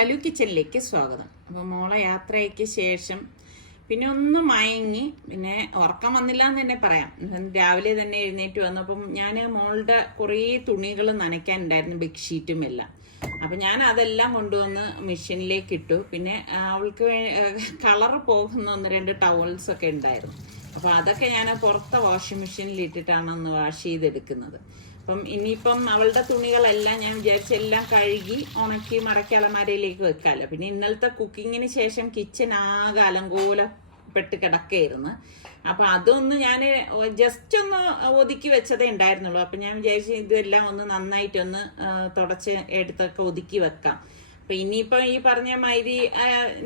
സലു കിച്ചനിലേക്ക് സ്വാഗതം. അപ്പോൾ മോളെ യാത്രയ്ക്ക് ശേഷം പിന്നെ ഒന്ന് മയങ്ങി, പിന്നെ ഉറക്കം വന്നില്ല എന്ന് തന്നെ പറയാം. രാവിലെ തന്നെ എഴുന്നേറ്റ് വന്നു. അപ്പം ഞാൻ മോളുടെ കുറേ തുണികൾ നനയ്ക്കാനുണ്ടായിരുന്നു, ബെഡ്ഷീറ്റും എല്ലാം. അപ്പം ഞാൻ അതെല്ലാം കൊണ്ടുവന്ന് മെഷീനിലേക്ക് ഇട്ടു. പിന്നെ അവൾക്ക് കളർ പോകുന്ന 1-2 ടവൽസൊക്കെ ഉണ്ടായിരുന്നു. അപ്പോൾ അതൊക്കെ ഞാൻ പുറത്തെ വാഷിംഗ് മെഷീനിൽ ഇട്ടിട്ടാണ് ഒന്ന് വാഷ് ചെയ്തെടുക്കുന്നത്. അപ്പം ഇനിയിപ്പം അവളുടെ തുണികളെല്ലാം ഞാൻ വിചാരിച്ചെല്ലാം കഴുകി ഉണക്കി മടക്കി അലമാരയിലേക്ക് വെക്കാമല്ലോ. പിന്നെ ഇന്നലത്തെ കുക്കിങ്ങിന് ശേഷം കിച്ചൺ ആകെ അലങ്കോലപ്പെട്ട് കിടക്കുകയായിരുന്നു. അപ്പം അതൊന്ന് ഞാൻ ജസ്റ്റ് ഒന്ന് ഒതുക്കി വെച്ചതേ ഉണ്ടായിരുന്നുള്ളൂ. അപ്പം ഞാൻ വിചാരിച്ചു ഇതെല്ലാം ഒന്ന് നന്നായിട്ടൊന്ന് തുടച്ച് എടുത്തൊക്കെ ഒതുക്കി വെക്കാം. അപ്പം ഇനിയിപ്പം ഈ പറഞ്ഞ മാതിരി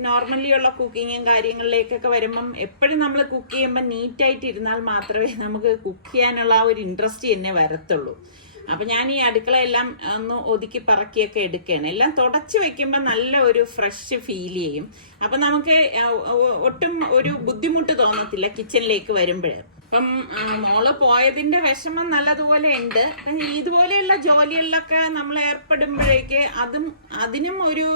നോർമലി ഉള്ള കുക്കിങ്ങും കാര്യങ്ങളിലേക്കൊക്കെ വരുമ്പം എപ്പോഴും നമ്മൾ കുക്ക് ചെയ്യുമ്പോൾ നീറ്റായിട്ട് ഇരുന്നാൽ മാത്രമേ നമുക്ക് കുക്ക് ചെയ്യാനുള്ള ആ ഒരു ഇൻട്രസ്റ്റ് തന്നെ വരത്തുള്ളൂ. അപ്പം ഞാൻ ഈ അടുക്കളയെല്ലാം ഒന്ന് ഒതുക്കി പറക്കിയൊക്കെ എടുക്കുകയാണ്. എല്ലാം തുടച്ച് വെക്കുമ്പോൾ നല്ല ഒരു ഫ്രഷ് ഫീൽ ചെയ്യും. അപ്പം നമുക്ക് ഒട്ടും ഒരു ബുദ്ധിമുട്ട് തോന്നത്തില്ല കിച്ചണിലേക്ക് വരുമ്പോൾ. അപ്പം മോള് പോയതിന്റെ വിഷമം നല്ലതുപോലെ ഉണ്ട്. ഇതുപോലെയുള്ള ജോലികളിലൊക്കെ നമ്മൾ ഏർപ്പെടുമ്പോഴേക്ക് അതിനും ഒരു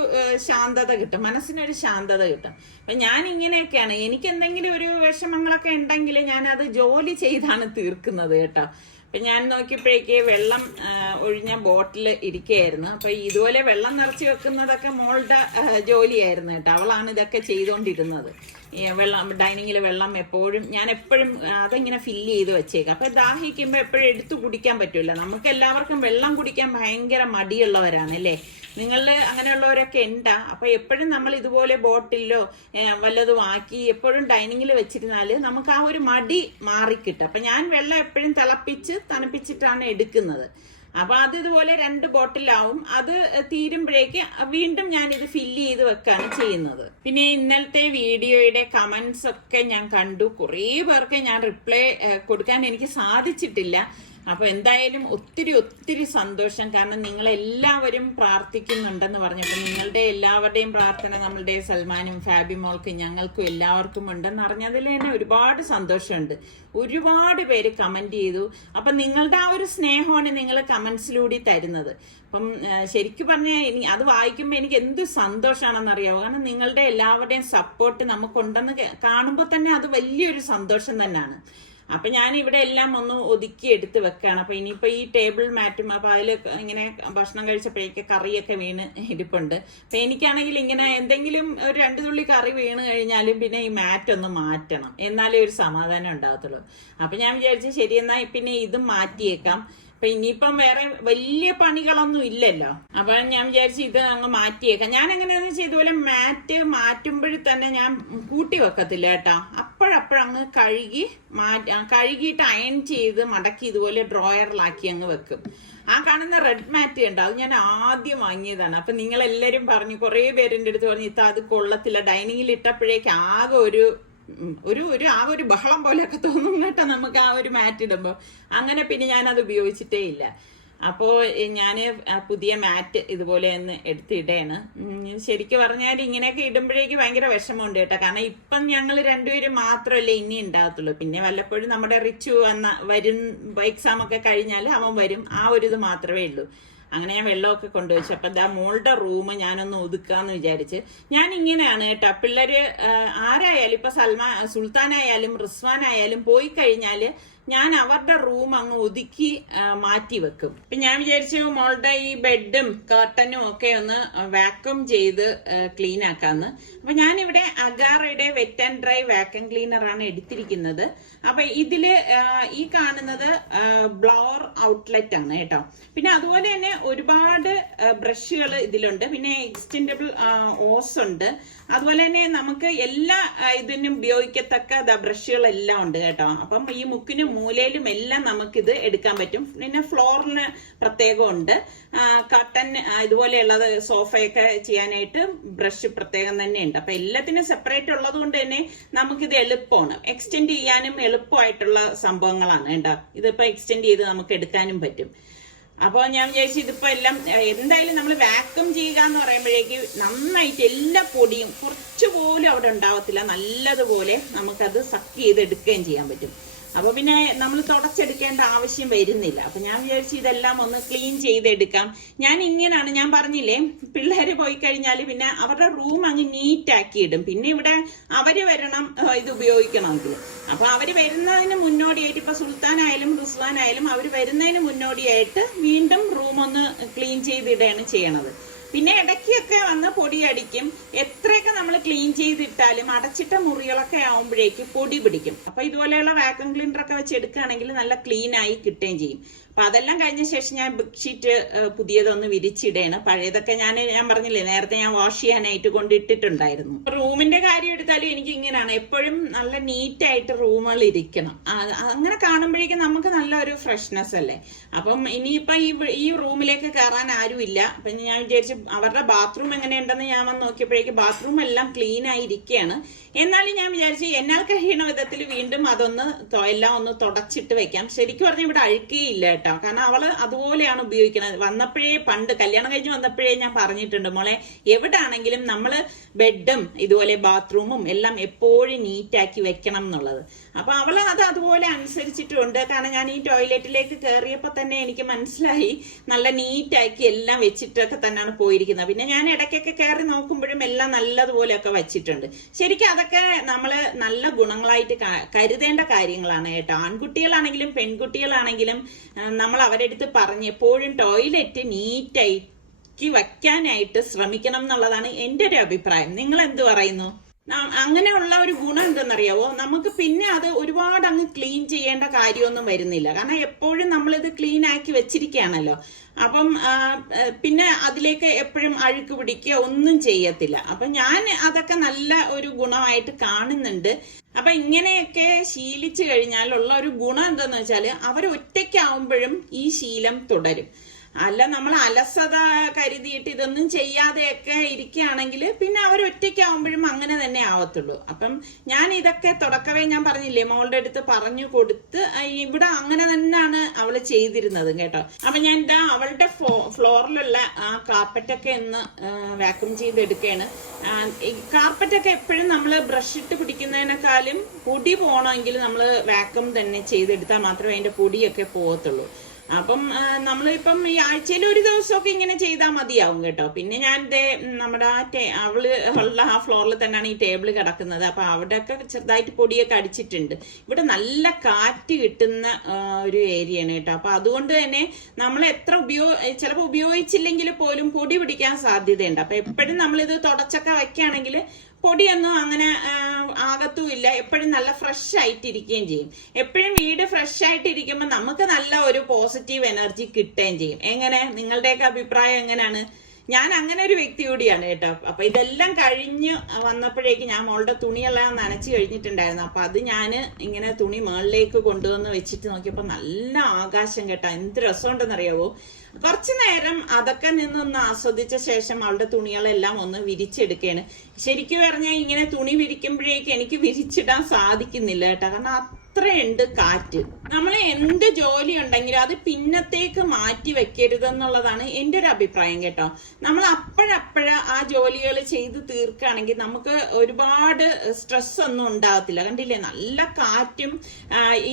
ശാന്തത കിട്ടും, മനസ്സിനൊരു ശാന്തത കിട്ടും. അപ്പൊ ഞാൻ ഇങ്ങനെയൊക്കെയാണ്, എനിക്ക് എന്തെങ്കിലും ഒരു വിഷമങ്ങളൊക്കെ ഉണ്ടെങ്കിൽ ഞാൻ അത് ജോലി ചെയ്താണ് തീർക്കുന്നത് കേട്ടോ. അപ്പൊ ഞാൻ നോക്കിയപ്പോഴേക്ക് വെള്ളം ഒഴിഞ്ഞ ബോട്ടിൽ ഇരിക്കുകയായിരുന്നു. അപ്പൊ ഇതുപോലെ വെള്ളം നിറച്ച് വെക്കുന്നതൊക്കെ മോളുടെ ജോലിയായിരുന്നു കേട്ടോ. അവളാണ് ഇതൊക്കെ ചെയ്തുകൊണ്ടിരുന്നത്. വെള്ളം ഡൈനിങ്ങിൽ വെള്ളം എപ്പോഴും ഞാൻ എപ്പോഴും അതിങ്ങനെ ഫില്ല് ചെയ്ത് വെച്ചേക്കാം. അപ്പൊ ദാഹിക്കുമ്പോൾ എപ്പോഴും എടുത്തു കുടിക്കാൻ പറ്റൂല. നമുക്ക് എല്ലാവർക്കും വെള്ളം കുടിക്കാൻ ഭയങ്കര മടിയുള്ളവരാണ് അല്ലേ? നിങ്ങളിൽ അങ്ങനെയുള്ളവരൊക്കെ ഉണ്ടാ. അപ്പൊ എപ്പോഴും നമ്മൾ ഇതുപോലെ ബോട്ടിലോ വല്ലതും ആക്കി എപ്പോഴും ഡൈനിങ്ങിൽ വെച്ചിരുന്നാൽ നമുക്ക് ആ ഒരു മടി മാറിക്കിട്ടും. അപ്പൊ ഞാൻ വെള്ളം എപ്പോഴും തിളപ്പിച്ച് തണുപ്പിച്ചിട്ടാണ് എടുക്കുന്നത്. അപ്പൊ അത് ഇതുപോലെ 2 ബോട്ടിലാവും. അത് തീരുമ്പോഴേക്ക് വീണ്ടും ഞാൻ ഇത് ഫില്ല് ചെയ്ത് വെക്കാണ് ചെയ്യുന്നത്. പിന്നെ ഇന്നലത്തെ വീഡിയോയുടെ കമന്റ്സ് ഒക്കെ ഞാൻ കണ്ടു. കുറേ പേർക്ക് ഞാൻ റിപ്ലൈ കൊടുക്കാൻ എനിക്ക് സാധിച്ചിട്ടില്ല. അപ്പൊ എന്തായാലും ഒത്തിരി സന്തോഷം. കാരണം നിങ്ങളെല്ലാവരും പ്രാർത്ഥിക്കുന്നുണ്ടെന്ന് പറഞ്ഞപ്പോൾ നിങ്ങളുടെ എല്ലാവരുടെയും പ്രാർത്ഥന നമ്മളുടെ സൽമാനും ഫാബിമോൾക്കും ഞങ്ങൾക്കും എല്ലാവർക്കും ഉണ്ടെന്ന് അറിഞ്ഞതിൽ തന്നെ ഒരുപാട് സന്തോഷമുണ്ട്. ഒരുപാട് പേര് കമന്റ് ചെയ്തു. അപ്പൊ നിങ്ങളുടെ ആ ഒരു സ്നേഹമാണ് നിങ്ങൾ കമന്റ്സിലൂടെ തരുന്നത്. അപ്പം ശരിക്കും പറഞ്ഞാൽ അത് വായിക്കുമ്പോൾ എനിക്ക് എന്ത് സന്തോഷമാണെന്നറിയാവോ. കാരണം നിങ്ങളുടെ എല്ലാവരുടെയും സപ്പോർട്ട് നമുക്കുണ്ടെന്ന് കാണുമ്പോൾ തന്നെ അത് വലിയൊരു സന്തോഷം തന്നെയാണ്. അപ്പൊ ഞാൻ ഇവിടെ എല്ലാം ഒന്ന് ഒതുക്കി എടുത്ത് വെക്കുകയാണ്. അപ്പൊ ഇനിയിപ്പോ ഈ ടേബിൾ മാറ്റും. അപ്പൊ അതിൽ ഇങ്ങനെ ഭക്ഷണം കഴിച്ചപ്പോഴേക്ക് കറിയൊക്കെ വീണ് ഇരിപ്പുണ്ട്. അപ്പൊ എനിക്കാണെങ്കിൽ ഇങ്ങനെ എന്തെങ്കിലും ഒരു 2 തുള്ളി കറി വീണ് കഴിഞ്ഞാലും പിന്നെ ഈ മാറ്റ് ഒന്ന് മാറ്റണം, എന്നാലേ ഒരു സമാധാനം ഉണ്ടാകത്തുള്ളൂ. അപ്പൊ ഞാൻ വിചാരിച്ചു ശരി എന്നാ പിന്നെ ഇതും മാറ്റിയേക്കാം. അപ്പൊ ഇനിയിപ്പം വേറെ വലിയ പണികളൊന്നും ഇല്ലല്ലോ. അപ്പൊ ഞാൻ വിചാരിച്ചു ഇത് അങ്ങ് മാറ്റിയേക്കാം. ഞാൻ എങ്ങനെയാന്ന് വെച്ചാൽ ഇതുപോലെ മാറ്റ് മാറ്റുമ്പോഴും തന്നെ ഞാൻ കൂട്ടി വെക്കത്തില്ല കേട്ടോ. അപ്പോഴങ്ങ് കഴുകിയിട്ട് അയൺ ചെയ്ത് മടക്കി ഇതുപോലെ ഡ്രോയറിലാക്കി അങ്ങ് വെക്കും. ആ കാണുന്ന റെഡ് മാറ്റ് ഉണ്ട്, അത് ഞാൻ ആദ്യം വാങ്ങിയതാണ്. അപ്പൊ നിങ്ങൾ എല്ലാരും പറഞ്ഞു, കുറെ പേരെന്റെ അടുത്ത് പറഞ്ഞു അത് കൊള്ളത്തില്ല, ഡൈനിങ്ങിൽ ഇട്ടപ്പോഴേക്ക് ആകെ ഒരു ബഹളം പോലെയൊക്കെ തോന്നും കേട്ടോ നമുക്ക് ആ ഒരു മാറ്റ് ഇടുമ്പോ. അങ്ങനെ പിന്നെ ഞാനത് ഉപയോഗിച്ചിട്ടേ ഇല്ല. അപ്പോ ഞാന് പുതിയ മാറ്റ് ഇതുപോലെ ഒന്ന് എടുത്തിടേണ്. ശരിക്കും പറഞ്ഞാൽ ഇങ്ങനെയൊക്കെ ഇടുമ്പോഴേക്ക് ഭയങ്കര വിഷമമുണ്ട് കേട്ടോ. കാരണം ഇപ്പം ഞങ്ങൾ 2 പേരും മാത്രമല്ലേ ഇനി ഉണ്ടാകത്തുള്ളൂ. പിന്നെ വല്ലപ്പോഴും നമ്മുടെ റിച്ചു വരും, എക്സാം ഒക്കെ കഴിഞ്ഞാൽ അവൻ വരും. ആ ഒരു ഇത് മാത്രമേ ഉള്ളൂ. അങ്ങനെ ഞാൻ വെള്ളമൊക്കെ കൊണ്ടുവച്ചു. അപ്പൊ ദാ മോളുടെ റൂം ഞാനൊന്ന് ഒതുക്കാന്ന് വിചാരിച്ച്. ഞാൻ ഇങ്ങനെയാണ് കേട്ടോ. പിള്ളേര് ആരായാലും ഇപ്പൊ സുൽത്താനായാലും റിസ്വാനായാലും പോയി കഴിഞ്ഞാല് ഞാൻ അവരുടെ റൂം അങ്ങ് ഒതുക്കി മാറ്റി വെക്കും. ഇപ്പൊ ഞാൻ വിചാരിച്ചു മോളുടെ ഈ ബെഡും കർട്ടനും ഒക്കെ ഒന്ന് വാക്യൂം ചെയ്ത് ക്ലീൻ ആക്കാന്ന്. അപ്പൊ ഞാനിവിടെ അഗാറയുടെ wet and dry vacuum cleaner ആണ് എടുത്തിരിക്കുന്നത്. അപ്പൊ ഇതില് ഈ കാണുന്നത് ബ്ലവർ ഔട്ട്ലെറ്റ് ആണ് കേട്ടോ. പിന്നെ അതുപോലെ തന്നെ ഒരുപാട് ബ്രഷുകൾ ഇതിലുണ്ട്. പിന്നെ എക്സ്റ്റെൻഡബിൾ ഓസ് ഉണ്ട്. അതുപോലെ തന്നെ നമുക്ക് എല്ലാ ഇതിനും ഉപയോഗിക്കത്തക്ക ബ്രഷുകളെല്ലാം ഉണ്ട് കേട്ടോ. അപ്പം ഈ മുക്കിനും മൂലയിലും എല്ലാം നമുക്കിത് എടുക്കാൻ പറ്റും. പിന്നെ ഫ്ലോറിന് പ്രത്യേകം ഉണ്ട്. കർട്ടൻ ഇതുപോലെയുള്ളത് സോഫയൊക്കെ ചെയ്യാനായിട്ട് ബ്രഷ് പ്രത്യേകം തന്നെ ഉണ്ട്. അപ്പൊ എല്ലാത്തിനും സെപ്പറേറ്റ് ഉള്ളത് കൊണ്ട് തന്നെ നമുക്കിത് എളുപ്പമാണ്. എക്സ്റ്റെൻഡ് ചെയ്യാനും എളുപ്പമായിട്ടുള്ള സംഭവങ്ങളാണ് കേട്ടോ. ഇതിപ്പോ എക്സ്റ്റെൻഡ് ചെയ്ത് നമുക്ക് എടുക്കാനും പറ്റും. അപ്പോൾ ഞാൻ വിചാരിച്ചു ഇതിപ്പോ എല്ലാം എന്തായാലും നമ്മൾ വാക്യൂം ചെയ്യുക എന്ന് പറയുമ്പോഴേക്ക് നന്നായിട്ട് എല്ലാ പൊടിയും കുറച്ചുപോലും അവിടെ ഉണ്ടാവത്തില്ല. നല്ലതുപോലെ നമുക്കത് സക്ക് ചെയ്ത് എടുക്കുകയും ചെയ്യാൻ പറ്റും. അപ്പൊ പിന്നെ നമ്മൾ തുടച്ചെടുക്കേണ്ട ആവശ്യം വരുന്നില്ല. അപ്പൊ ഞാൻ വിചാരിച്ചു ഇതെല്ലാം ഒന്ന് ക്ലീൻ ചെയ്തെടുക്കാം. ഞാൻ ഇങ്ങനെയാണ്, ഞാൻ പറഞ്ഞില്ലേ പിള്ളേര് പോയി കഴിഞ്ഞാൽ പിന്നെ അവരുടെ റൂം അങ്ങ് നീറ്റ് ആക്കി ഇടും. പിന്നെ ഇവിടെ അവര് വരണം ഇത് ഉപയോഗിക്കണമെങ്കിൽ. അപ്പൊ അവര് വരുന്നതിന് മുന്നോടിയായിട്ട് ഇപ്പൊ സുൽത്താനായാലും റുസ്വാനായാലും അവര് വരുന്നതിന് മുന്നോടിയായിട്ട് വീണ്ടും റൂം ഒന്ന് ക്ലീൻ ചെയ്തിടുകയാണ് ചെയ്യണത്. പിന്നെ ഇടയ്ക്കൊക്കെ വന്ന് പൊടി അടിക്കും. എത്രയൊക്കെ നമ്മൾ ക്ലീൻ ചെയ്തിട്ടാലും അടച്ചിട്ട മുറികളൊക്കെ ആവുമ്പോഴേക്ക് പൊടി പിടിക്കും. അപ്പൊ ഇതുപോലെയുള്ള വാക്യൂം ക്ലീനർ ഒക്കെ വെച്ച് എടുക്കുകയാണെങ്കിൽ നല്ല ക്ലീൻ ആയി കിട്ടുകയും ചെയ്യും. അപ്പൊ അതെല്ലാം കഴിഞ്ഞ ശേഷം ഞാൻ ബെഡ്ഷീറ്റ് പുതിയതൊന്ന് വിരിച്ചിടയാണ്. പഴയതൊക്കെ ഞാൻ പറഞ്ഞില്ലേ നേരത്തെ ഞാൻ വാഷ് ചെയ്യാനായിട്ട് കൊണ്ടിട്ടിട്ടുണ്ടായിരുന്നു. റൂമിന്റെ കാര്യം എടുത്താലും എനിക്ക് ഇങ്ങനെയാണ്, എപ്പോഴും നല്ല നീറ്റായിട്ട് റൂമുകൾ ഇരിക്കണം. അങ്ങനെ കാണുമ്പോഴേക്കും നമുക്ക് നല്ലൊരു ഫ്രഷ്നെസ് അല്ലേ. അപ്പം ഇനിയിപ്പൊ ഈ റൂമിലേക്ക് കയറാൻ ആരുമില്ല. അപ്പൊ ഞാൻ വിചാരിച്ചു അവരുടെ ബാത്റൂം എങ്ങനെയുണ്ടെന്ന് ഞാൻ വന്ന് നോക്കിയപ്പോഴേക്കും ബാത്റൂം എല്ലാം ക്ലീൻ ആയിരിക്കുകയാണ്. എന്നാലും ഞാൻ വിചാരിച്ചു എന്നാൽ കഴിയണ വിധത്തിൽ വീണ്ടും അതൊന്ന് എല്ലാം ഒന്ന് തുടച്ചിട്ട് വെക്കാം. ശരിക്കും പറഞ്ഞാൽ ഇവിടെ അഴുക്കുകയില്ല കേട്ടോ, കാരണം അവള് അതുപോലെയാണ് ഉപയോഗിക്കുന്നത്. വന്നപ്പോഴേ പണ്ട് കല്യാണം കഴിഞ്ഞ് വന്നപ്പോഴേ ഞാൻ പറഞ്ഞിട്ടുണ്ട്, മോളെ എവിടാണെങ്കിലും നമ്മള് ബെഡും ഇതുപോലെ ബാത്റൂമും എല്ലാം എപ്പോഴും നീറ്റാക്കി വെക്കണം എന്നുള്ളത്. അപ്പൊ അവള് അത് അതുപോലെ അനുസരിച്ചിട്ടുണ്ട്. കാരണം ഞാൻ ഈ ടോയ്ലറ്റിലേക്ക് കയറിയപ്പോ തന്നെ എനിക്ക് മനസ്സിലായി നല്ല നീറ്റാക്കി എല്ലാം വെച്ചിട്ടൊക്കെ തന്നെയാണ് പോയിരിക്കുന്നത്. പിന്നെ ഞാൻ ഇടയ്ക്കൊക്കെ കയറി നോക്കുമ്പോഴും എല്ലാം നല്ലതുപോലെയൊക്കെ വെച്ചിട്ടുണ്ട്. ശരിക്കും അതൊക്കെ നമ്മള് നല്ല ഗുണങ്ങളായിട്ട് കരുതേണ്ട കാര്യങ്ങളാണ് കേട്ടോ. ആൺകുട്ടികളാണെങ്കിലും പെൺകുട്ടികളാണെങ്കിലും നമ്മൾ അവരുടെ അടുത്ത് പറഞ്ഞ് എപ്പോഴും ടോയ്ലറ്റ് നീറ്റാക്കി വയ്ക്കാനായിട്ട് ശ്രമിക്കണം എന്നുള്ളതാണ് എൻ്റെ ഒരു അഭിപ്രായം. നിങ്ങൾ എന്ത് പറയുന്നു? അങ്ങനെയുള്ള ഒരു ഗുണം എന്തെന്നറിയാവോ, നമുക്ക് പിന്നെ അത് ഒരുപാട് അങ്ങ് ക്ലീൻ ചെയ്യേണ്ട കാര്യമൊന്നും വരുന്നില്ല. കാരണം എപ്പോഴും നമ്മളിത് ക്ലീൻ ആക്കി വെച്ചിരിക്കുകയാണല്ലോ. അപ്പം പിന്നെ അതിലേക്ക് എപ്പോഴും അഴുക്ക് പിടിക്കുക ഒന്നും ചെയ്യത്തില്ല. അപ്പൊ ഞാൻ അതൊക്കെ നല്ല ഒരു ഗുണമായിട്ട് കാണുന്നുണ്ട്. അപ്പൊ ഇങ്ങനെയൊക്കെ ശീലിച്ചു കഴിഞ്ഞാൽ ഉള്ള ഒരു ഗുണം എന്താന്ന് വെച്ചാല് അവർ ഒറ്റയ്ക്കാവുമ്പോഴും ഈ ശീലം തുടരും. അല്ല നമ്മൾ അലസത കരുതിയിട്ട് ഇതൊന്നും ചെയ്യാതെയൊക്കെ ഇരിക്കുകയാണെങ്കിൽ പിന്നെ അവർ ഒറ്റയ്ക്കാവുമ്പോഴും അങ്ങനെ തന്നെ ആവത്തുള്ളൂ. അപ്പം ഞാൻ ഇതൊക്കെ തുടക്കവേ ഞാൻ പറഞ്ഞില്ലേ മോളുടെ അടുത്ത് പറഞ്ഞു കൊടുത്ത് ഇവിടെ അങ്ങനെ തന്നെയാണ് അവള് ചെയ്തിരുന്നത് കേട്ടോ. അപ്പൊ ഞാൻ ഇതാ അവളുടെ ഫ്ലോറിലുള്ള ആ കാർപ്പറ്റൊക്കെ ഒന്ന് വാക്യൂം ചെയ്തെടുക്കുകയാണ്. കാർപ്പറ്റൊക്കെ എപ്പോഴും നമ്മൾ ബ്രഷ് ഇട്ട് പിടിക്കുന്നതിനേക്കാളും പൊടി പോകണമെങ്കിൽ നമ്മൾ വാക്യൂം തന്നെ ചെയ്തെടുത്താൽ മാത്രമേ അതിന്റെ പൊടിയൊക്കെ പോകത്തുള്ളൂ. അപ്പം നമ്മളിപ്പം ഈ ആഴ്ചയിൽ ഒരു ദിവസമൊക്കെ ഇങ്ങനെ ചെയ്താൽ മതിയാവും കേട്ടോ. പിന്നെ ഞാൻ നമ്മുടെ അവള് ഉള്ള ആ ഫ്ലോറിൽ തന്നെയാണ് ഈ ടേബിൾ കിടക്കുന്നത്. അപ്പൊ അവിടെയൊക്കെ ചെറുതായിട്ട് പൊടിയൊക്കെ അടിച്ചിട്ടുണ്ട്. ഇവിടെ നല്ല കാറ്റ് കിട്ടുന്ന ഒരു ഏരിയയാണ് കേട്ടോ. അപ്പൊ അതുകൊണ്ട് തന്നെ നമ്മൾ എത്ര ചിലപ്പോൾ ഉപയോഗിച്ചില്ലെങ്കിൽ പോലും പൊടി പിടിക്കാൻ സാധ്യതയുണ്ട്. അപ്പൊ എപ്പോഴും നമ്മളിത് തുടച്ചൊക്കെ വയ്ക്കുകയാണെങ്കിൽ പൊടിയൊന്നും അങ്ങനെ ആകത്തുമില്ല. എപ്പോഴും നല്ല ഫ്രഷ് ആയിട്ടിരിക്കുകയും ചെയ്യും. എപ്പോഴും വീട് ഫ്രഷ് ആയിട്ടിരിക്കുമ്പോൾ നമുക്ക് നല്ല ഒരു പോസിറ്റീവ് എനർജി കിട്ടുകയും ചെയ്യും. എങ്ങനെ, നിങ്ങളുടെയൊക്കെ അഭിപ്രായം എങ്ങനെയാണ്? ഞാൻ അങ്ങനെ ഒരു വ്യക്തി കൂടിയാണ് കേട്ടോ. അപ്പൊ ഇതെല്ലാം കഴിഞ്ഞ് വന്നപ്പോഴേക്ക് ഞാൻ മോളുടെ തുണിയെല്ലാം നനച്ച് കഴിഞ്ഞിട്ടുണ്ടായിരുന്നു. അപ്പൊ അത് ഞാൻ ഇങ്ങനെ തുണി മുകളിലേക്ക് കൊണ്ടുവന്ന് വെച്ചിട്ട് നോക്കിയപ്പോ നല്ല ആകാശം കേട്ടോ. എന്ത് രസമുണ്ടെന്നറിയാവോ. കുറച്ചു നേരം അതൊക്കെ നിന്നൊന്ന് ആസ്വദിച്ച ശേഷം അവളുടെ തുണികളെല്ലാം ഒന്ന് വിരിച്ചെടുക്കുകയാണ്. ശരിക്കും പറഞ്ഞാൽ ഇങ്ങനെ തുണി വിരിക്കുമ്പോഴേക്ക് എനിക്ക് വിരിച്ചിടാൻ സാധിക്കുന്നില്ല കേട്ടോ. കാരണം അത്രയുണ്ട് കാറ്റ്. നമ്മൾ എന്ത് ജോലി ഉണ്ടെങ്കിലും അത് പിന്നത്തേക്ക് മാറ്റി വെക്കരുതെന്നുള്ളതാണ് എൻ്റെ ഒരു അഭിപ്രായം കേട്ടോ. നമ്മൾ അപ്പോഴപ്പോഴ ആ ജോലികൾ ചെയ്ത് തീർക്കുകയാണെങ്കിൽ നമുക്ക് ഒരുപാട് സ്ട്രെസ് ഒന്നും ഉണ്ടാകത്തില്ല. കണ്ടില്ലേ, നല്ല കാറ്റും.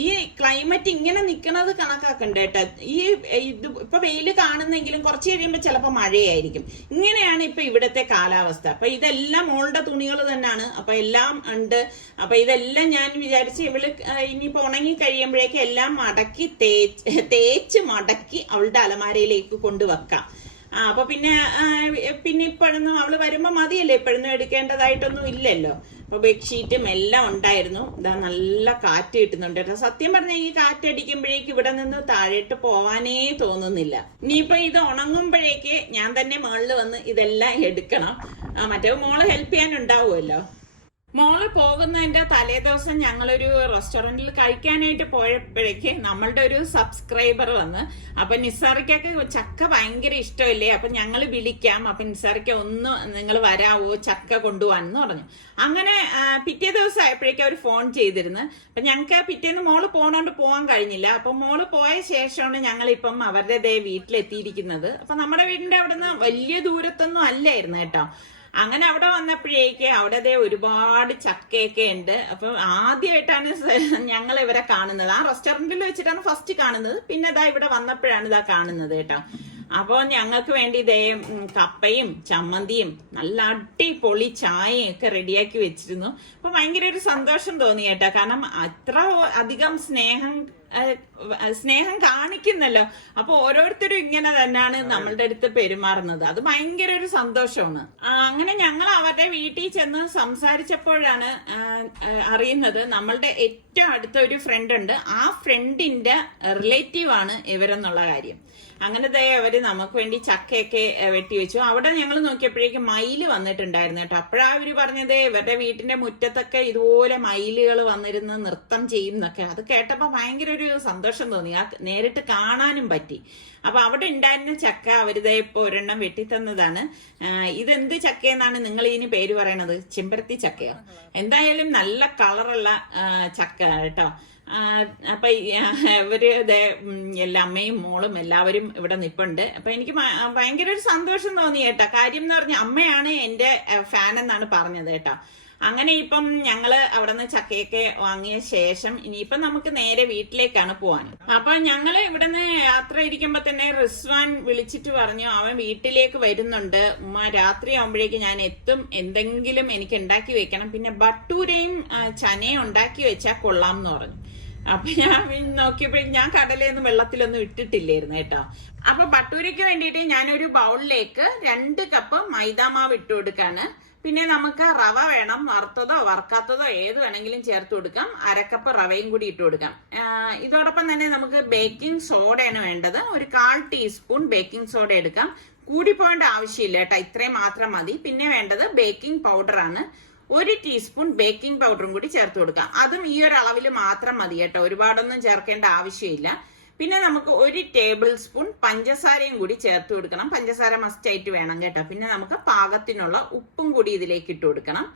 ഈ ക്ലൈമറ്റ് ഇങ്ങനെ നിൽക്കുന്നത് കണക്കാക്കണ്ട കേട്ടോ. ഇത് ഇപ്പൊ വെയിൽ കാണുന്നെങ്കിലും കുറച്ച് കഴിയുമ്പോൾ ചിലപ്പോൾ മഴയായിരിക്കും. ഇങ്ങനെയാണ് ഇപ്പൊ ഇവിടുത്തെ കാലാവസ്ഥ. അപ്പൊ ഇതെല്ലാം മോളുടെ തുണികൾ തന്നെയാണ്. അപ്പൊ എല്ലാം ഉണ്ട്. അപ്പൊ ഇതെല്ലാം ഞാൻ വിചാരിച്ച് ഇവള് ഇനിയിപ്പോ ഉണങ്ങി കഴിയുമ്പോഴേക്കും എല്ലാം മടക്കി തേച്ച് മടക്കി അവളുടെ അലമാരയിലേക്ക് കൊണ്ടുവെക്കാം. അപ്പൊ പിന്നെ ഇപ്പോഴൊന്നും അവള് വരുമ്പോ മതിയല്ലേ, ഇപ്പോഴൊന്നും എടുക്കേണ്ടതായിട്ടൊന്നും ഇല്ലല്ലോ. അപ്പൊ ബെഡ്ഷീറ്റും എല്ലാം ഉണ്ടായിരുന്നു. ഇതാ നല്ല കാറ്റ് കിട്ടുന്നുണ്ട് കേട്ടോ. സത്യം പറഞ്ഞാൽ ഈ കാറ്റടിക്കുമ്പോഴേക്ക് ഇവിടെ നിന്ന് താഴോട്ട് പോവാനേ തോന്നുന്നില്ല. ഇനിയിപ്പൊ ഇത് ഉണങ്ങുമ്പോഴേക്ക് ഞാൻ തന്നെ മുകളിൽ വന്ന് ഇതെല്ലാം എടുക്കണം. മറ്റേ മോള് ഹെൽപ്പ് ചെയ്യാനുണ്ടാവുമല്ലോ. മോള് പോകുന്നതിന്റെ തലേ ദിവസം ഞങ്ങളൊരു റെസ്റ്റോറന്റിൽ കഴിക്കാനായിട്ട് പോയപ്പോഴേക്ക് നമ്മളുടെ ഒരു സബ്സ്ക്രൈബർ വന്ന്, അപ്പൊ നിസാറിക്കൊക്കെ ചക്ക ഭയങ്കര ഇഷ്ടമല്ലേ, അപ്പൊ ഞങ്ങൾ വിളിക്കാം, അപ്പൊ നിസാറിക്ക ഒന്ന് നിങ്ങൾ വരാവോ ചക്ക കൊണ്ടുപോകാനെന്ന് പറഞ്ഞു. അങ്ങനെ പിറ്റേ ദിവസം ആയപ്പോഴേക്കും അവർ ഫോൺ ചെയ്തിരുന്നു. അപ്പൊ ഞങ്ങൾക്ക് പിറ്റേന്ന് മോള് പോണോണ്ട് പോകാൻ കഴിഞ്ഞില്ല. അപ്പൊ മോള് പോയ ശേഷമാണ് ഞങ്ങളിപ്പം അവരുടെ വീട്ടിലെത്തിയിരിക്കുന്നത്. അപ്പൊ നമ്മുടെ വീടിന്റെ അവിടുന്ന് വലിയ ദൂരത്തൊന്നും അല്ലായിരുന്നു കേട്ടോ. അങ്ങനെ അവിടെ വന്നപ്പോഴേക്ക് അവിടെ ദേ ഒരുപാട് ചക്കയൊക്കെ ഉണ്ട്. അപ്പൊ ആദ്യമായിട്ടാണ് ഞങ്ങൾ ഇവരെ കാണുന്നത്. ആ റെസ്റ്റോറന്റിൽ വെച്ചിട്ടാണ് ഫസ്റ്റ് കാണുന്നത്. പിന്നെ ഇതാ ഇവിടെ വന്നപ്പോഴാണ് ഇതാ കാണുന്നത് കേട്ടോ. അപ്പൊ ഞങ്ങൾക്ക് വേണ്ടി ഇതേ കപ്പയും ചമ്മന്തിയും നല്ല അടിപൊളി ചായയും ഒക്കെ റെഡിയാക്കി വെച്ചിരുന്നു. അപ്പൊ ഭയങ്കര ഒരു സന്തോഷം തോന്നി കേട്ടോ. കാരണം അത്ര അധികം സ്നേഹം കാണിക്കുന്നല്ലോ. അപ്പൊ ഓരോരുത്തരും ഇങ്ങനെ തന്നെയാണ് നമ്മളുടെ അടുത്ത് പെരുമാറുന്നത്. അത് ഭയങ്കര ഒരു സന്തോഷമാണ്. അങ്ങനെ ഞങ്ങൾ അവരുടെ വീട്ടിൽ ചെന്ന് സംസാരിച്ചപ്പോഴാണ് അറിയുന്നത് നമ്മളുടെ ഏറ്റവും അടുത്ത ഒരു ഫ്രണ്ട് ഉണ്ട്. ആ ഫ്രണ്ടിന്റെ റിലേറ്റീവ് ആണ് ഇവരെന്നുള്ള കാര്യം. അങ്ങനത്തെ അവര് നമുക്ക് വേണ്ടി ചക്കയൊക്കെ വെട്ടിവെച്ചു. അവിടെ ഞങ്ങൾ നോക്കിയപ്പോഴേക്കും മയില് വന്നിട്ടുണ്ടായിരുന്നു കേട്ടോ. അപ്പോഴാ അവര് പറഞ്ഞത് ഇവരുടെ വീട്ടിന്റെ മുറ്റത്തൊക്കെ ഇതുപോലെ മയിലുകൾ വന്നിരുന്ന് നൃത്തം ചെയ്യും എന്നൊക്കെ. അത് കേട്ടപ്പോ ഭയങ്കര ഒരു സന്തോഷം തോന്നി. ആ നേരിട്ട് കാണാനും പറ്റി. അപ്പൊ അവിടെ ഉണ്ടായിരുന്ന ചക്ക അവരിതേ ഇപ്പൊ ഒരെണ്ണം വെട്ടിത്തന്നതാണ്. ഇതെന്ത് ചക്കയെന്നാണ് നിങ്ങൾ ഇതിന് പേര് പറയണത്? ചെമ്പരത്തി ചക്കയോ? എന്തായാലും നല്ല കളറുള്ള ചക്ക കേട്ടോ. അപ്പൊ ഇവര് എല്ലാ അമ്മയും മോളും എല്ലാവരും ഇവിടെ നിപ്പുണ്ട്. അപ്പൊ എനിക്ക് ഭയങ്കര ഒരു സന്തോഷം തോന്നി കേട്ടോ. കാര്യം എന്ന് പറഞ്ഞ അമ്മയാണ് എന്റെ ഫാൻ എന്നാണ് പറഞ്ഞത് കേട്ടോ. അങ്ങനെ ഇപ്പം ഞങ്ങള് അവിടെ നിന്ന് ചക്കയൊക്കെ വാങ്ങിയ ശേഷം ഇനിയിപ്പം നമുക്ക് നേരെ വീട്ടിലേക്കാണ് പോവാൻ. അപ്പൊ ഞങ്ങള് ഇവിടെ നിന്ന് യാത്ര ഇരിക്കുമ്പോ തന്നെ റിസ്വാൻ വിളിച്ചിട്ട് പറഞ്ഞു അവൻ വീട്ടിലേക്ക് വരുന്നുണ്ട് ഉമ്മ, രാത്രി ആവുമ്പോഴേക്ക് ഞാൻ എത്തും, എന്തെങ്കിലും എനിക്ക് ഉണ്ടാക്കി വെക്കണം, പിന്നെ ബട്ടൂരയും ചനയും ഉണ്ടാക്കി വെച്ചാൽ കൊള്ളാം എന്ന് പറഞ്ഞു. അപ്പൊ ഞാൻ നോക്കിയപ്പോഴേക്കും ഞാൻ കടലയൊന്നും വെള്ളത്തിലൊന്നും ഇട്ടിട്ടില്ലായിരുന്നു കേട്ടോ. അപ്പൊ ബട്ടൂരയ്ക്ക് വേണ്ടിയിട്ട് ഞാനൊരു ബൗളിലേക്ക് 2 കപ്പ് മൈദാമാവ് ഇട്ട് കൊടുക്കാണ്. പിന്നെ നമുക്ക് റവ വേണം, വറുത്തതോ വറുക്കാത്തതോ ഏത് വേണമെങ്കിലും ചേർത്ത് കൊടുക്കാം. 1/2 കപ്പ് റവയും കൂടി ഇട്ട് കൊടുക്കാം. ഇതോടൊപ്പം തന്നെ നമുക്ക് ബേക്കിംഗ് സോഡയാണ് വേണ്ടത്. ഒരു 1/4 ടീസ്പൂൺ ബേക്കിംഗ് സോഡ എടുക്കാം. കൂടിപ്പോകേണ്ട ആവശ്യമില്ല കേട്ടോ, ഇത്രയും മാത്രം മതി. പിന്നെ വേണ്ടത് ബേക്കിംഗ് പൗഡർ ആണ്. 1 ടീസ്പൂൺ ബേക്കിംഗ് പൗഡറും കൂടി ചേർത്ത് കൊടുക്കാം. അതും ഈ ഒരു അളവിൽ മാത്രം മതി കേട്ടോ, ഒരുപാടൊന്നും ചേർക്കേണ്ട ആവശ്യമില്ല. പിന്നെ നമുക്ക് 1 ടേബിൾ സ്പൂൺ പഞ്ചസാരയും കൂടി ചേർത്ത് കൊടുക്കണം. പഞ്ചസാര മസ്റ്റ് ആയിട്ട് വേണം കേട്ടോ. പിന്നെ നമുക്ക് പാകത്തിനുള്ള ഉപ്പും കൂടി ഇതിലേക്ക് ഇട്ട് കൊടുക്കണം.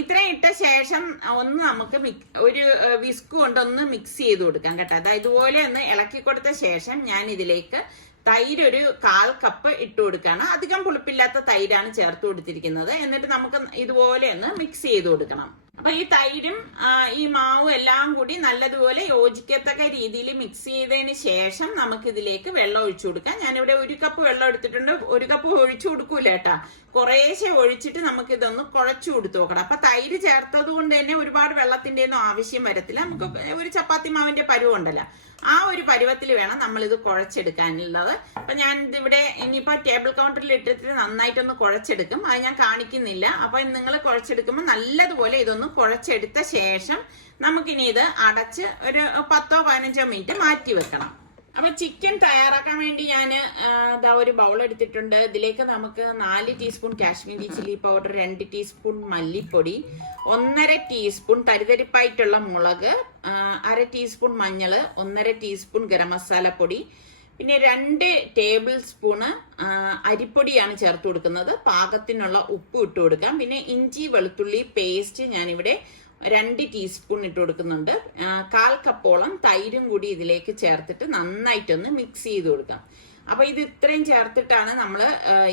ഇത്രയും ഇട്ട ശേഷം ഒന്ന് നമുക്ക് ഒരു വിസ്ക് കൊണ്ടൊന്ന് മിക്സ് ചെയ്ത് കൊടുക്കാം കേട്ടോ. അതായത് ഇതുപോലെ ഒന്ന് ഇളക്കി കൊടുത്ത ശേഷം ഞാൻ ഇതിലേക്ക് തൈര് ഒരു 1/4 കപ്പ് ഇട്ട് കൊടുക്കാണ്. അധികം പുളിപ്പില്ലാത്ത തൈരാണ് ചേർത്ത് കൊടുത്തിരിക്കുന്നത്. എന്നിട്ട് നമുക്ക് ഇതുപോലെ ഒന്ന് മിക്സ് ചെയ്ത് കൊടുക്കണം. അപ്പൊ ഈ തൈരും ഈ മാവും എല്ലാം കൂടി നല്ലതുപോലെ യോജിക്കത്തക്ക രീതിയിൽ മിക്സ് ചെയ്തതിന് ശേഷം നമുക്ക് ഇതിലേക്ക് വെള്ളം ഒഴിച്ചു കൊടുക്കാം. ഞാനിവിടെ 1 കപ്പ് വെള്ളം എടുത്തിട്ടുണ്ട്. 1 കപ്പ് ഒഴിച്ചു കൊടുക്കൂല കേട്ടാ, കുറേശ്ശെ ഒഴിച്ചിട്ട് നമുക്ക് ഇതൊന്ന് കുഴച്ചു കൊടുത്തു നോക്കണം. അപ്പൊ തൈര് ചേർത്തത് കൊണ്ട് തന്നെ ഒരുപാട് വെള്ളത്തിന്റെ ഒന്നും ആവശ്യം വരത്തില്ല. നമുക്ക് ഒരു ചപ്പാത്തി മാവിന്റെ പരുവം ഉണ്ടല്ലോ, ആ ഒരു പരുവത്തിൽ വേണം നമ്മൾ ഇത് കുഴച്ചെടുക്കാനുള്ളത്. അപ്പൊ ഞാൻ ഇതിവിടെ ഇനിയിപ്പോ ടേബിൾ കൗണ്ടറിൽ ഇട്ടിട്ട് നന്നായിട്ടൊന്ന് കുഴച്ചെടുക്കും. അത് ഞാൻ കാണിക്കുന്നില്ല. അപ്പൊ നിങ്ങൾ കുഴച്ചെടുക്കുമ്പോൾ നല്ലതുപോലെ ഇതൊന്ന് കുഴച്ചെടുത്ത ശേഷം നമുക്കിനി ഇത് അടച്ച് ഒരു 10-15 മിനിറ്റ് മാറ്റി വെക്കണം. അപ്പൊ ചിക്കൻ തയ്യാറാക്കാൻ വേണ്ടി ഞാൻ ഇതാ ഒരു ബൗൾ എടുത്തിട്ടുണ്ട്. ഇതിലേക്ക് നമുക്ക് 4 teaspoon Kashmiri chilli powder, 2 teaspoon മല്ലിപ്പൊടി, 1/2 ടീസ്പൂൺ തരിതരിപ്പായിട്ടുള്ള മുളക്, 1/2 ടീസ്പൂൺ മഞ്ഞള്, 1/2 ടീസ്പൂൺ ഗരം മസാല പൊടി, പിന്നെ 2 ടേബിൾ സ്പൂണ് അരിപ്പൊടിയാണ് ചേർത്ത് കൊടുക്കുന്നത്. പാകത്തിനുള്ള ഉപ്പ് ഇട്ട് കൊടുക്കാം. പിന്നെ ഇഞ്ചി വെളുത്തുള്ളി പേസ്റ്റ് ഞാനിവിടെ 2 ടീസ്പൂൺ ഇട്ട് കൊടുക്കുന്നുണ്ട്. 1/4 കപ്പോളം തൈരും കൂടി ഇതിലേക്ക് ചേർത്തിട്ട് നന്നായിട്ടൊന്ന് മിക്സ് ചെയ്ത് കൊടുക്കാം. അപ്പൊ ഇത് ഇത്രയും ചേർത്തിട്ടാണ് നമ്മൾ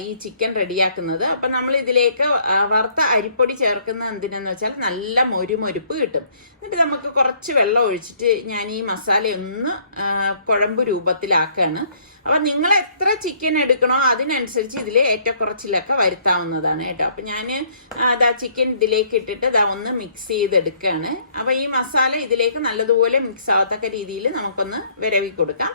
ഈ ചിക്കൻ റെഡിയാക്കുന്നത്. അപ്പൊ നമ്മൾ ഇതിലേക്ക് വറുത്ത അരിപ്പൊടി ചേർക്കുന്നത് എന്തിനെന്ന് വെച്ചാൽ നല്ല മൊരുമൊരുപ്പ് കിട്ടും. എന്നിട്ട് നമുക്ക് കുറച്ച് വെള്ളം ഒഴിച്ചിട്ട് ഞാൻ ഈ മസാലയൊന്ന് കുഴമ്പ് രൂപത്തിലാക്കാണ്. അപ്പൊ നിങ്ങൾ എത്ര ചിക്കൻ എടുക്കണോ അതിനനുസരിച്ച് ഇതിൽ ഏറ്റക്കുറച്ചിലൊക്കെ വരുത്താവുന്നതാണ് കേട്ടോ. അപ്പൊ ഞാൻ ചിക്കൻ ഇതിലേക്ക് ഇട്ടിട്ട് ഒന്ന് മിക്സ് ചെയ്തെടുക്കുകയാണ്. അപ്പൊ ഈ മസാല ഇതിലേക്ക് നല്ലതുപോലെ മിക്സ് ആവത്തക്ക രീതിയിൽ നമുക്കൊന്ന് വിരവി കൊടുക്കാം.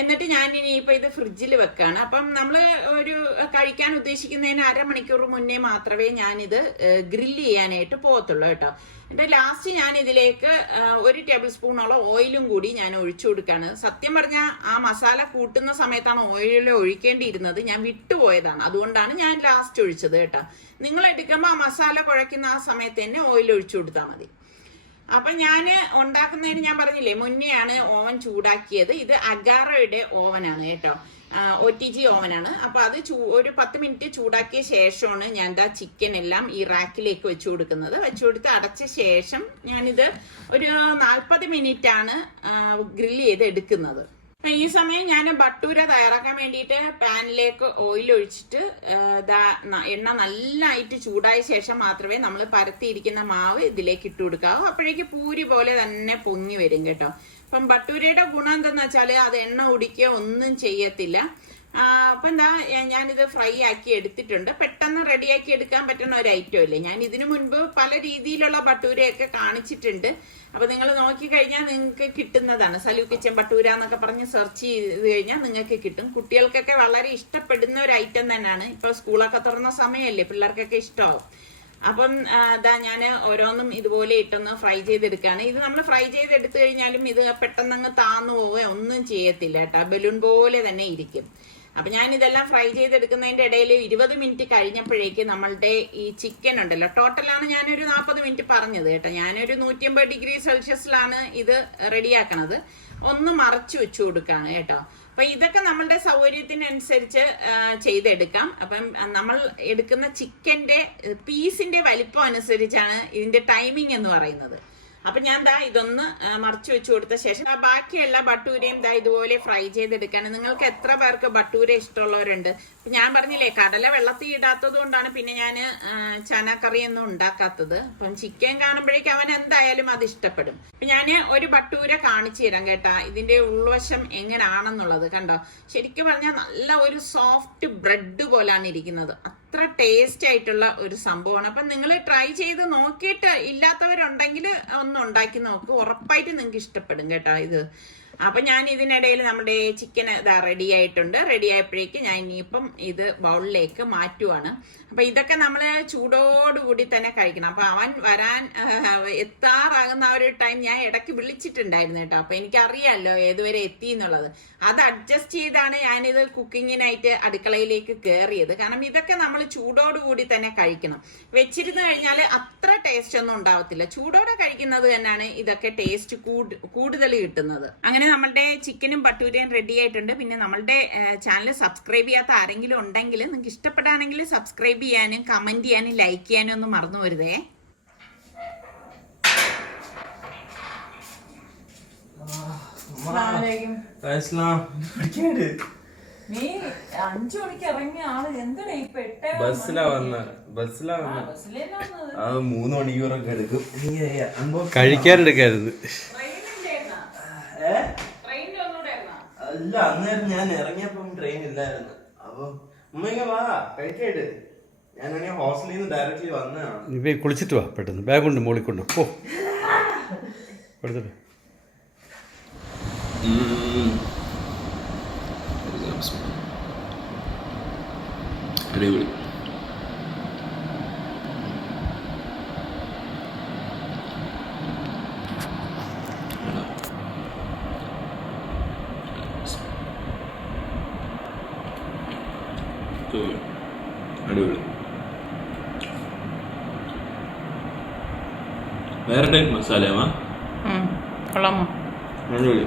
എന്നിട്ട് ഞാൻ ഇനിയിപ്പോ ഇത് ഫ്രിഡ്ജിൽ വെക്കാണ്. അപ്പം നമ്മൾ ഒരു കഴിക്കാൻ ഉദ്ദേശിക്കുന്നതിന് 1/2 മണിക്കൂർ മുന്നേ മാത്രമേ ഞാനിത് ഗ്രില്ല് ചെയ്യാനായിട്ട് പോകത്തുള്ളൂ കേട്ടോ. എന്നിട്ട് ലാസ്റ്റ് ഞാൻ ഇതിലേക്ക് 1 ടേബിൾ സ്പൂണോളം ഓയിലും കൂടി ഞാൻ ഒഴിച്ചു കൊടുക്കാണ്. സത്യം പറഞ്ഞാൽ ആ മസാല കൂട്ടുന്ന സമയത്താണ് ഓയിൽ ഒഴിക്കേണ്ടിയിരുന്നത്, ഞാൻ വിട്ടുപോയതാണ്. അതുകൊണ്ടാണ് ഞാൻ ലാസ്റ്റ് ഒഴിച്ചത് കേട്ടോ. നിങ്ങൾ എടുക്കുമ്പോൾ ആ മസാല കുഴയ്ക്കുന്ന ആ സമയത്ത് തന്നെ ഓയിൽ ഒഴിച്ചു കൊടുത്താൽ മതി. അപ്പൊ ഞാൻ ഉണ്ടാക്കുന്നതിന് ഞാൻ പറഞ്ഞില്ലേ മുന്നെയാണ് ഓവൻ ചൂടാക്കിയത്. ഇത് അഗാറയുടെ ഓവനാണ് കേട്ടോ, OTG ഓവനാണ്. അപ്പൊ അത് ഒരു 10 മിനിറ്റ് ചൂടാക്കിയ ശേഷമാണ് ഞാൻ ചിക്കൻ എല്ലാം ഈ റാക്കിലേക്ക് വെച്ചു കൊടുക്കുന്നത്. വെച്ചു കൊടുത്ത് അടച്ച ശേഷം ഞാനിത് ഒരു 40 മിനിറ്റ് ആണ് ഗ്രില്ല് ചെയ്ത് എടുക്കുന്നത്. ഈ സമയം ഞാൻ ബട്ടൂര തയ്യാറാക്കാൻ വേണ്ടിയിട്ട് പാനിലേക്ക് ഓയിൽ ഒഴിച്ചിട്ട് എണ്ണ നല്ലതായിട്ട് ചൂടായ ശേഷം മാത്രമേ നമ്മൾ പരത്തിയിരിക്കുന്ന മാവ് ഇതിലേക്ക് ഇട്ട് കൊടുക്കാവൂ. അപ്പോഴേക്ക് പൂരി പോലെ തന്നെ പൊങ്ങി വരും കേട്ടോ. അപ്പം ബട്ടൂരയുടെ ഗുണം എന്താന്ന് വെച്ചാൽ അത് എണ്ണ കുടിക്കുക ഒന്നും ചെയ്യത്തില്ല. അപ്പൊ എന്താ ഞാനിത് ഫ്രൈ ആക്കി എടുത്തിട്ടുണ്ട്. പെട്ടെന്ന് റെഡിയാക്കി എടുക്കാൻ പറ്റുന്ന ഒരു ഐറ്റം അല്ലേ. ഞാൻ ഇതിനു മുൻപ് പല രീതിയിലുള്ള ബട്ടൂരയൊക്കെ കാണിച്ചിട്ടുണ്ട്. അപ്പൊ നിങ്ങൾ നോക്കിക്കഴിഞ്ഞാൽ നിങ്ങൾക്ക് കിട്ടുന്നതാണ്. സലു കിച്ചൻ ബട്ടൂര എന്നൊക്കെ പറഞ്ഞ് സെർച്ച് ചെയ്ത് കഴിഞ്ഞാൽ നിങ്ങൾക്ക് കിട്ടും. കുട്ടികൾക്കൊക്കെ വളരെ ഇഷ്ടപ്പെടുന്ന ഒരു ഐറ്റം തന്നെയാണ്. ഇപ്പൊ സ്കൂളൊക്കെ തുറന്ന സമയമല്ലേ, പിള്ളേർക്കൊക്കെ ഇഷ്ടമാവും. അപ്പം ഞാൻ ഓരോന്നും ഇതുപോലെ ഇട്ടൊന്ന് ഫ്രൈ ചെയ്തെടുക്കുകയാണ്. ഇത് നമ്മൾ ഫ്രൈ ചെയ്തെടുത്തു കഴിഞ്ഞാലും ഇത് പെട്ടെന്നങ്ങ് താന്നു പോവുകയോ ഒന്നും ചെയ്യത്തില്ല കേട്ടോ. ബലൂൺ പോലെ തന്നെ ഇരിക്കും. അപ്പൊ ഞാൻ ഇതെല്ലാം ഫ്രൈ ചെയ്തെടുക്കുന്നതിന്റെ ഇടയിൽ 20 മിനിറ്റ് കഴിഞ്ഞപ്പോഴേക്ക് നമ്മളുടെ ഈ ചിക്കൻ ഉണ്ടല്ലോ, ടോട്ടലാണ് ഞാനൊരു 40 മിനിറ്റ് പറഞ്ഞത് കേട്ടോ. ഞാനൊരു 150 ഡിഗ്രി സെൽഷ്യസിലാണ് ഇത് റെഡിയാക്കണത്. ഒന്ന് മറച്ചു വെച്ചു കൊടുക്കാണ് കേട്ടോ. അപ്പൊ ഇതൊക്കെ നമ്മളുടെ സൗകര്യത്തിനനുസരിച്ച് ചെയ്തെടുക്കാം. അപ്പം നമ്മൾ എടുക്കുന്ന ചിക്കന്റെ പീസിന്റെ വലിപ്പം അനുസരിച്ചാണ് ഇതിന്റെ ടൈമിംഗ് എന്ന് പറയുന്നത്. അപ്പൊ ഞാൻ ഇതൊന്ന് മറച്ചു വെച്ചു കൊടുത്ത ശേഷം ബാക്കിയുള്ള ബട്ടൂരയും ഇതുപോലെ ഫ്രൈ ചെയ്തെടുക്കാണ്. നിങ്ങൾക്ക് എത്ര പേർക്ക് ബട്ടൂര ഇഷ്ടമുള്ളവരുണ്ട്? ഞാൻ പറഞ്ഞില്ലേ, കടല വെള്ളത്തിൽ ഇടാത്തത് കൊണ്ടാണ് പിന്നെ ഞാൻ ചനക്കറിയൊന്നും ഉണ്ടാക്കാത്തത്. അപ്പം ചിക്കൻ കാണുമ്പോഴേക്കും അവൻ എന്തായാലും അത് ഇഷ്ടപ്പെടും. അപ്പൊ ഞാൻ ഒരു ബട്ടൂര കാണിച്ചു തരാം കേട്ടാ, ഇതിന്റെ ഉൾവശം എങ്ങനെയാണെന്നുള്ളത്. കണ്ടോ, ശരിക്കും പറഞ്ഞാൽ നല്ല ഒരു സോഫ്റ്റ് ബ്രെഡ് പോലാണ് ഇരിക്കുന്നത്. അത്ര ടേസ്റ്റ് ആയിട്ടുള്ള ഒരു സംഭവമാണ്. അപ്പം നിങ്ങൾ ട്രൈ ചെയ്ത് നോക്കിയിട്ട് ഇല്ലാത്തവരുണ്ടെങ്കിൽ ഒന്ന് ഉണ്ടാക്കി നോക്കൂ, ഉറപ്പായിട്ട് നിങ്ങൾക്ക് ഇഷ്ടപ്പെടും കേട്ടോ ഇത്. അപ്പൊ ഞാൻ ഇതിനിടയിൽ നമ്മുടെ ചിക്കൻ റെഡി ആയിട്ടുണ്ട്. റെഡി ആയപ്പോഴേക്ക് ഞാൻ ഇനിയിപ്പം ഇത് ബൗളിലേക്ക് മാറ്റുവാണ്. അപ്പൊ ഇതൊക്കെ നമ്മൾ ചൂടോടുകൂടി തന്നെ കഴിക്കണം. അപ്പൊ അവൻ വരാൻ എത്താറാകുന്ന ആ ഒരു ടൈം ഞാൻ ഇടയ്ക്ക് വിളിച്ചിട്ടുണ്ടായിരുന്നു കേട്ടോ. അപ്പൊ എനിക്കറിയാമല്ലോ ഏതുവരെ എത്തി എന്നുള്ളത്. അത് അഡ്ജസ്റ്റ് ചെയ്താണ് ഞാനിത് കുക്കിങ്ങിനായിട്ട് അടുക്കളയിലേക്ക് കയറിയത്. കാരണം ഇതൊക്കെ നമ്മൾ ചൂടോടുകൂടി തന്നെ കഴിക്കണം. വെച്ചിരുന്നു കഴിഞ്ഞാൽ അത്ര ടേസ്റ്റ് ഒന്നും ഉണ്ടാവത്തില്ല. ചൂടോടെ കഴിക്കുന്നത് തന്നെയാണ് ഇതൊക്കെ ടേസ്റ്റ് കൂടുതൽ കിട്ടുന്നത്. അങ്ങനെ നമ്മളുടെ ചിക്കനും ബട്ടൂരയും റെഡി ആയിട്ടുണ്ട്. പിന്നെ നമ്മളുടെ ചാനൽ സബ്സ്ക്രൈബ് ചെയ്യാത്ത ആരെങ്കിലും ഉണ്ടെങ്കിൽ നിങ്ങൾക്ക് ഇഷ്ടപ്പെടുകയാണെങ്കിൽ സബ്സ്ക്രൈബ് ചെയ്യാനും കമന്റ് ചെയ്യാനും ലൈക്ക് ചെയ്യാനും ഒന്നും മറന്നു വരുതേ. നീ 5 മണിക്ക് ഇറങ്ങിയ ആള് എന്താണ് ഇപ്പൊ 3 മണിക്കൂറൊക്കെ എടുക്കും. കഴിക്കാനെടുക്കായിരുന്നു. അല്ല, അന്നേരം ഞാൻ ഇറങ്ങിയപ്പം ട്രെയിൻ ഇല്ലായിരുന്നു. അപ്പൊ ഉമ്മ വാ കഴിക്കായിട്ട് ഞാനാണെങ്കിൽ ഹോസ്റ്റലിൽ നിന്ന് ഡയറക്റ്റ്ലി വന്നതാണ്. നീ കുളിച്ചിട്ട് വാ, പെട്ടെന്ന് ബാഗ് കൊണ്ട് മോളിൽ കൊണ്ട് പോ. കൊടുത്തിട്ട് അടിപൊളി. അടിപൊളി. വേറെ ടൈപ്പ് മസാലയാ കൊള്ളാമോ? അടിപൊളി.